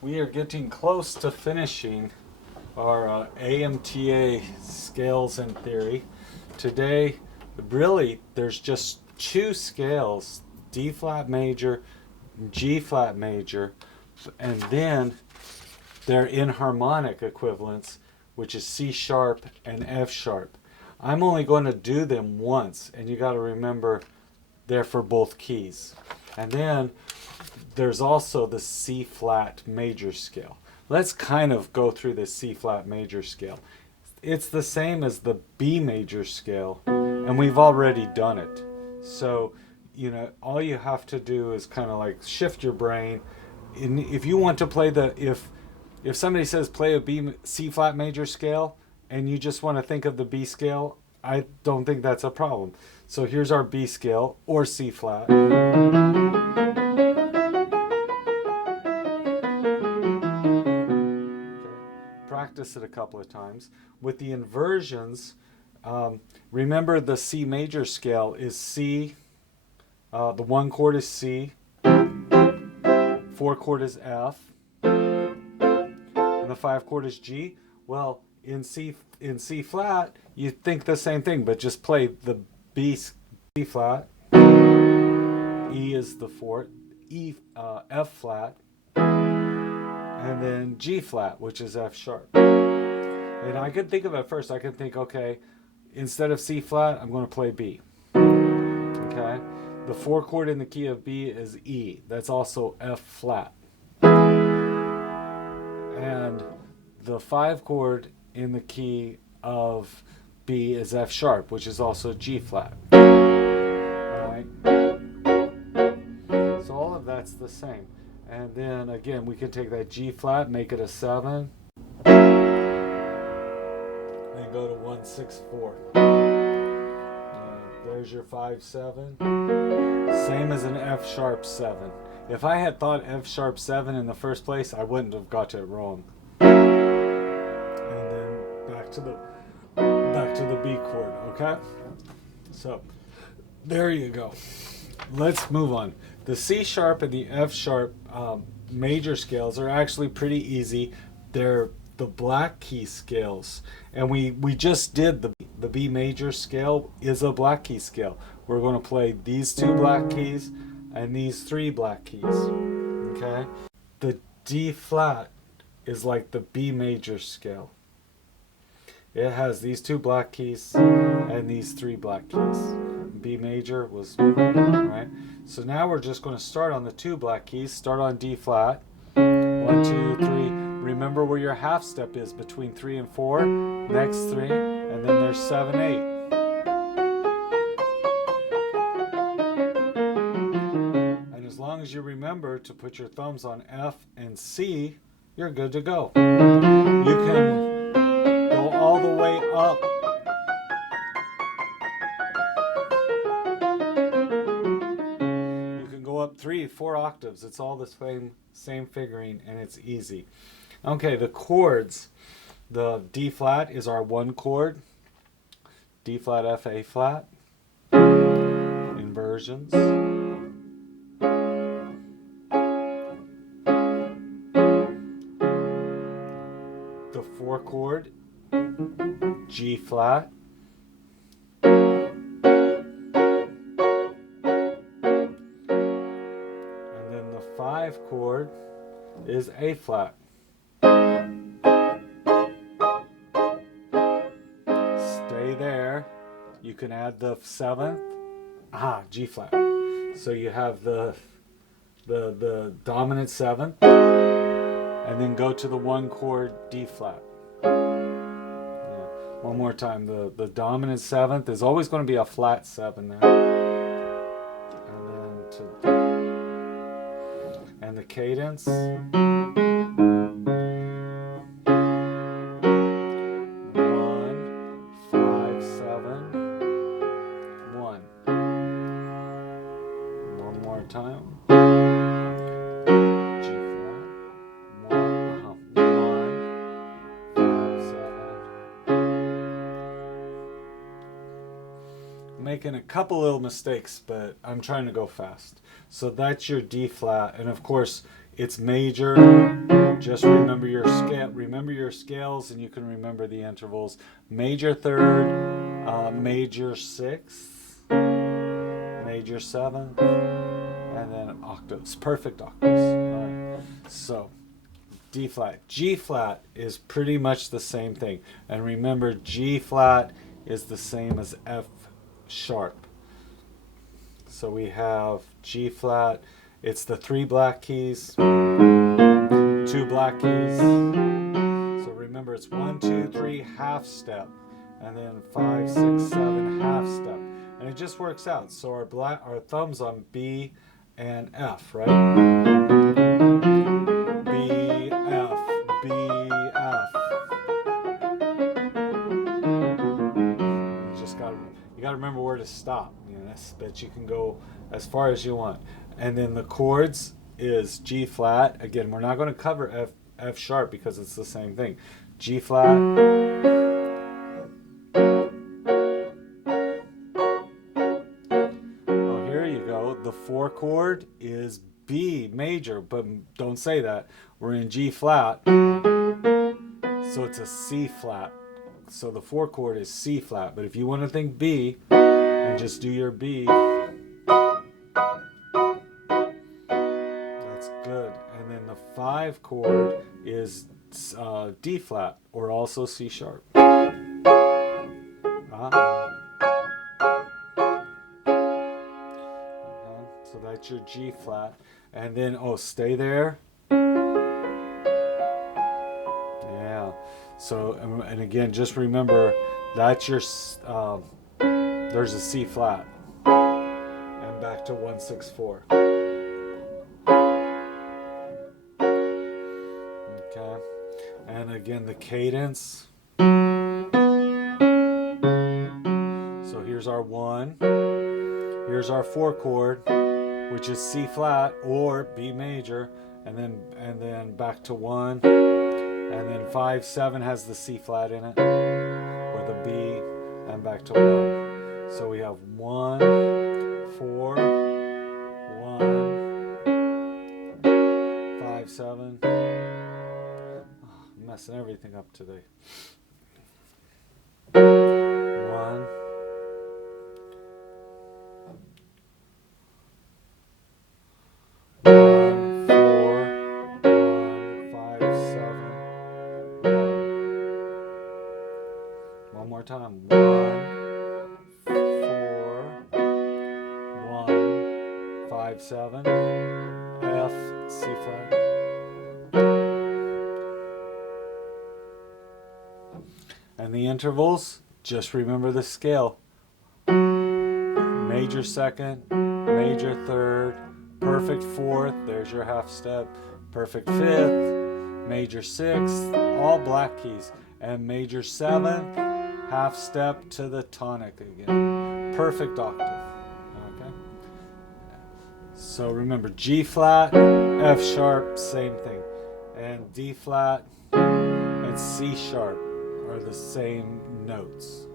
We are getting close to finishing our a.k.a. scales and theory. Today, really, there's just two scales, D flat major, G flat major, and then their inharmonic equivalents, which is C sharp and F sharp. I'm only going to do them once, and you got to remember they're for both keys. And then there's also the C flat major scale. Let's kind of go through the C flat major scale. It's the same as the B major scale, and we've already done it. So, all you have to do is kind of like shift your brain. If you want to play if somebody says play a C flat major scale, and you just want to think of the B scale, I don't think that's a problem. So here's our B scale, or C flat. Practice it a couple of times. With the inversions, remember the C major scale is C, the one chord is C, four chord is F, and the five chord is G. Well, in C flat, you think the same thing, but just play the B flat. E is the fourth, F flat, and then G flat, which is F sharp. And I could think of it first. I could think, okay, instead of C flat, I'm going to play B. Okay, the four chord in the key of B is E. That's also F flat. And the five chord in the key of B is F sharp, which is also G flat. Alright? So all of that's the same. And then again, we can take that G flat, make it a 7, and go to 1, 6, 4. There's your 5, 7. Same as an F sharp 7. If I had thought F sharp 7 in the first place, I wouldn't have got it wrong. And then back to the B chord, okay? So there you go. Let's move on. The C sharp and the F sharp major scales are actually pretty easy. They're the black key scales, and we just did the B major scale is a black key scale. We're going to play these two black keys and these three black keys. Okay, the D flat is like the B major scale. It has these two black keys and these three black keys. B major was right. So now we're just going to start on the two black keys. Start on D flat. 1, 2, 3. Remember where your half step is between 3 and 4. Next 3, and then there's 7, 8. And as long as you remember to put your thumbs on F and C, you're good to go. You can go all the way up. You can go up 3, 4 octaves. It's all the same fingering, and it's easy. Okay, the chords. The D flat is our one chord. D flat, F, A flat. Inversions. The four chord, G flat. And then the five chord is A flat. Stay there. You can add the seventh. G flat. So you have the dominant seventh, and then go to the one chord D flat. Yeah. One more time. The dominant seventh is always going to be a flat 7 there. And the cadence. 1, 5, 7, 1. One more time. G flat. 1, 5, 7. Making a couple little mistakes, but I'm trying to go fast. So that's your D flat, and of course it's major, Just remember your scale. Remember your scales, and you can remember the intervals. Major third, major sixth, major seventh, and then octaves. Perfect octaves. All right. So D flat. G flat is pretty much the same thing. And remember, G flat is the same as F sharp. So we have G flat. It's the 3 black keys, 2 black keys. So remember, it's 1, 2, 3 half step, and then 5, 6, 7 half step, and it just works out. So our thumbs on B and F, right? B F B F. You got to remember where to stop. But you can go as far as you want. And then the chords is G flat. Again, we're not going to cover F sharp because it's the same thing. G flat. Well, here you go. The 4 chord is B major, but don't say that. We're in G flat. So it's a C flat. So the 4 chord is C flat. But if you want to think B and just do your B, that's good. And then the 5 chord is D flat, or also C sharp. So that's your G flat. And then, stay there. Yeah. So, and again, just remember, that's your, there's a C flat. And back to 1, 6, 4. Okay. And again, the cadence. So here's our 1. Here's our 4 chord, which is C flat or B major, and then back to 1, and then 5, 7 has the C flat in it with a B, and back to 1. So we have 1, 4, 1, 5, 7. I'm messing everything up today. 1. 1, 4, 1, 5, 7, 1. One more time. 1, 4, 1, 5, 7. F, C flat. And the intervals, just remember the scale. Major second, major third, perfect fourth, there's your half step, perfect fifth, major sixth, all black keys, and major seventh, half step to the tonic again. Perfect octave. Okay? So remember, G flat, F sharp, same thing. And D flat and C sharp are the same notes.